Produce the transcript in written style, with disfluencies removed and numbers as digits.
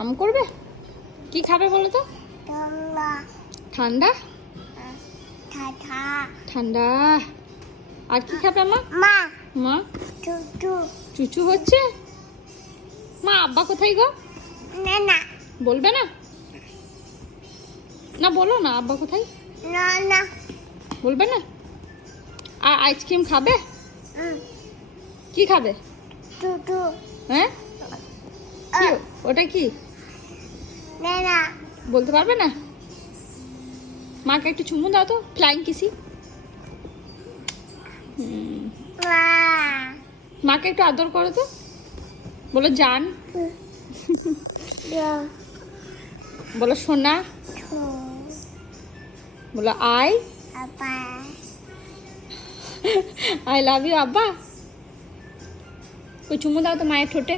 আম করবে? কি খাবে বলো তো? ঠান্ডা ঠান্ডা। আর কি খাবে মা? মা চুচু হচ্ছে। মা আব্বা কোথায় গো? বলবে না? না বলো না, আব্বা কোথায়? বলবে না? আর আইসক্রিম খাবে? কি খাবে? হ্যাঁ কি ওটা কি বলতে পারবে না? মাকে একটু চুমু দাও তো, ফ্লাইং কিসি। মাকে একটু আদর করো তো, বলো জান, বলো সোনা, বলো আই লাভ ইউ আব্বা। ওই চুমু দাও তো মায়ের ঠোঁটে।